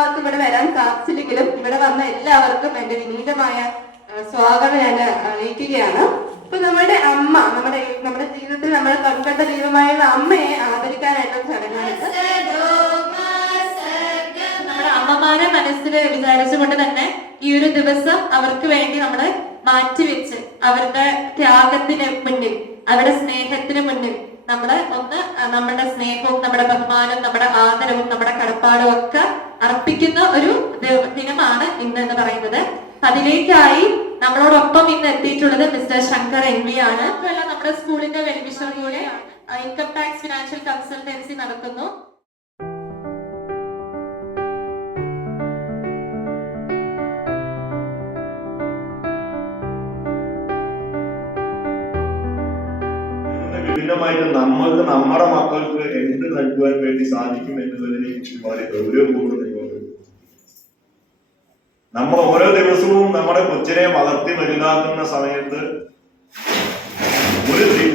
അമ്മമാർക്ക് ഇവിടെ വരാൻ സാധിച്ചില്ലെങ്കിലും ഇവിടെ വന്ന എല്ലാവർക്കും എന്റെ വിനീതമായ സ്വാഗതം ഞാൻ അറിയിക്കുകയാണ്. ഇപ്പൊ നമ്മുടെ അമ്മ നമ്മുടെ ജീവിതത്തിൽ നമ്മൾ കൺകണ്ട ദൈവമായ അമ്മയെ ആദരിക്കാനായിട്ടുള്ള ചടങ്ങാണ്. നമ്മുടെ അമ്മമാരെ മനസ്സിൽ വിചാരിച്ചുകൊണ്ട് തന്നെ ഈ ഒരു ദിവസം അവർക്ക് വേണ്ടി നമ്മൾ മാറ്റിവെച്ച് അവരുടെ ത്യാഗത്തിന് മുന്നിൽ, അവരുടെ സ്നേഹത്തിന് മുന്നിൽ നമ്മള് നമ്മുടെ സ്നേഹവും നമ്മുടെ ബഹുമാനവും നമ്മുടെ ആദരവും നമ്മുടെ കടപ്പാടും ഒക്കെ അർപ്പിക്കുന്ന ഒരു ദിനമാണ് ഇന്ന് എന്ന് പറയുന്നത്. അതിലേക്കായി നമ്മളോടൊപ്പം ഇന്ന് എത്തിയിട്ടുള്ളത് മിസ്റ്റർ ശങ്കർ എൻ വി ആണ്. നമ്മുടെ സ്കൂളിന്റെ വെൽവിഷർ കൂടെ ഇൻകം ടാക്സ് ഫിനാൻഷ്യൽ കൺസൾട്ടൻസി നടത്തുന്നു. വിഭിന്നമായിട്ട് നമ്മൾക്ക് നമ്മുടെ മക്കൾക്ക് എന്ത് നൽകുവാൻ വേണ്ടി സാധിക്കും എന്നതിനെ വളരെ ഗൗരവപൂർവ്വം നമ്മൾ ഓരോ ദിവസവും നമ്മുടെ കൊച്ചിനെ വളർത്തി വലുതാക്കുന്ന സമയത്ത്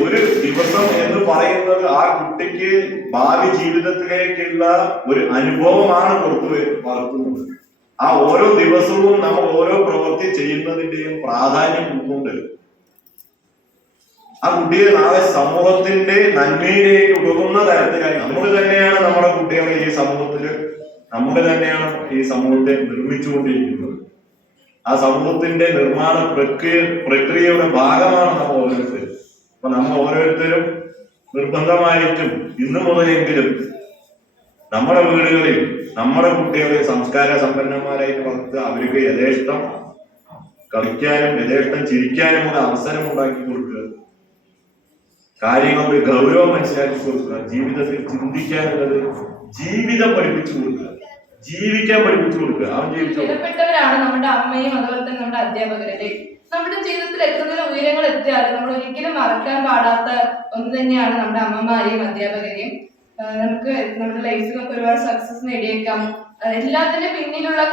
ഒരു ദിവസം എന്ന് പറയുന്നത് ആ കുട്ടിക്ക് ഭാവി ജീവിതത്തിലേക്കുള്ള ഒരു അനുഭവമാണ് വളർത്തുന്നത്. ആ ഓരോ ദിവസവും നമ്മൾ ഓരോ പ്രവൃത്തി ചെയ്യുന്നതിന്റെയും പ്രാധാന്യം ഉൾക്കൊണ്ട് ആ കുട്ടിയെ നാളെ സമൂഹത്തിന്റെ നന്മയിലേക്ക് ഉതകുന്ന തരത്തിലായി നമ്മൾ തന്നെയാണ് നമ്മുടെ കുട്ടികളെ ഈ സമൂഹത്തില് നമ്മൾ തന്നെയാണ് ഈ സമൂഹത്തെ നിർമ്മിച്ചുകൊണ്ടിരിക്കുന്നത്. ആ സമൂഹത്തിന്റെ നിർമ്മാണ പ്രക്രിയയുടെ ഭാഗമാണ് നമ്മൾ ഓരോരുത്തരും. അപ്പൊ നമ്മൾ ഓരോരുത്തരും നിർബന്ധമായിട്ടും ഇന്നു മുതലെങ്കിലും നമ്മുടെ വീടുകളിൽ നമ്മുടെ കുട്ടികളെ സംസ്കാര സമ്പന്നന്മാരായിട്ട് വളർത്തുക, അവർക്ക് യഥേഷ്ടം കളിക്കാനും യഥേഷ്ടം ചിരിക്കാനുമുള്ള അവസരം ഉണ്ടാക്കി കൊടുക്കുക, കാര്യങ്ങളുടെ ഗൗരവം മനസ്സിലാക്കി കൊടുക്കുക, ജീവിതത്തിൽ ചിന്തിക്കാനുള്ളത് ജീവിതം പഠിപ്പിച്ചു കൊടുക്കുക, ജീവിക്കാൻ പഠിപ്പിച്ചു കൊടുക്കുക. അവൻ ജീവിതപ്പെട്ടവരാണ് നമ്മുടെ അമ്മയും അതുപോലെ തന്നെ നമ്മുടെ അധ്യാപകരല്ലേ. നമ്മുടെ ജീവിതത്തിൽ എത്ര ഉയരങ്ങൾ എത്തിയാലും നമ്മൾ ഒരിക്കലും മറക്കാൻ പാടാത്ത ഒന്ന് തന്നെയാണ് നമ്മുടെ അമ്മമാരെയും അധ്യാപകരെയും. നമുക്ക് നമ്മുടെ ലൈഫിലൊക്കെ ഒരുപാട് സക്സസ് നേടിയേക്കാം. എല്ലാത്തിനും പിന്നിലുള്ള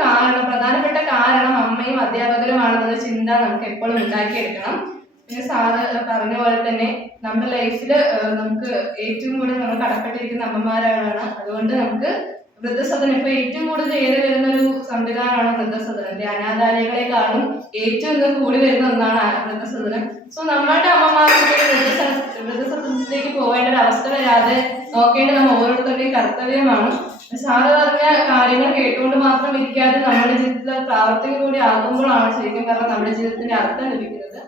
പ്രധാനപ്പെട്ട കാരണം അമ്മയും അധ്യാപകരുമാണെന്നുള്ള ചിന്ത നമുക്ക് എപ്പോഴും ഉണ്ടാക്കിയെടുക്കണം. പിന്നെ സാറ് പറഞ്ഞ പോലെ തന്നെ നമ്മുടെ ലൈഫിൽ നമുക്ക് ഏറ്റവും കൂടുതൽ നമ്മൾ കടപ്പെട്ടിരിക്കുന്ന അമ്മമാരാണ്. അതുകൊണ്ട് നമുക്ക് വൃദ്ധസദനം ഇപ്പൊ ഏറ്റവും കൂടുതൽ ഏറെ വരുന്ന ഒരു സംവിധാനമാണ് വൃദ്ധസദനം. അനാഥാലയങ്ങളെക്കാളും ഏറ്റവും കൂടി വരുന്ന ഒന്നാണ് വൃദ്ധസദനം. സോ നമ്മളുടെ അമ്മമാർക്ക് വൃദ്ധസദനത്തിലേക്ക് പോകേണ്ട ഒരു അവസ്ഥ വരാതെ നോക്കേണ്ടത് നമ്മൾ ഓരോരുത്തരുടെയും കർത്തവ്യമാണ്. സാറ് പറഞ്ഞ കാര്യങ്ങൾ കേട്ടുകൊണ്ട് മാത്രം ഇരിക്കാതെ നമ്മുടെ ജീവിതത്തിൽ പ്രാവർത്തികം കൂടി ആകുമ്പോഴാണ് ശരിക്കും പറഞ്ഞാൽ നമ്മുടെ ജീവിതത്തിന്റെ അർത്ഥം ലഭിക്കുന്നത്.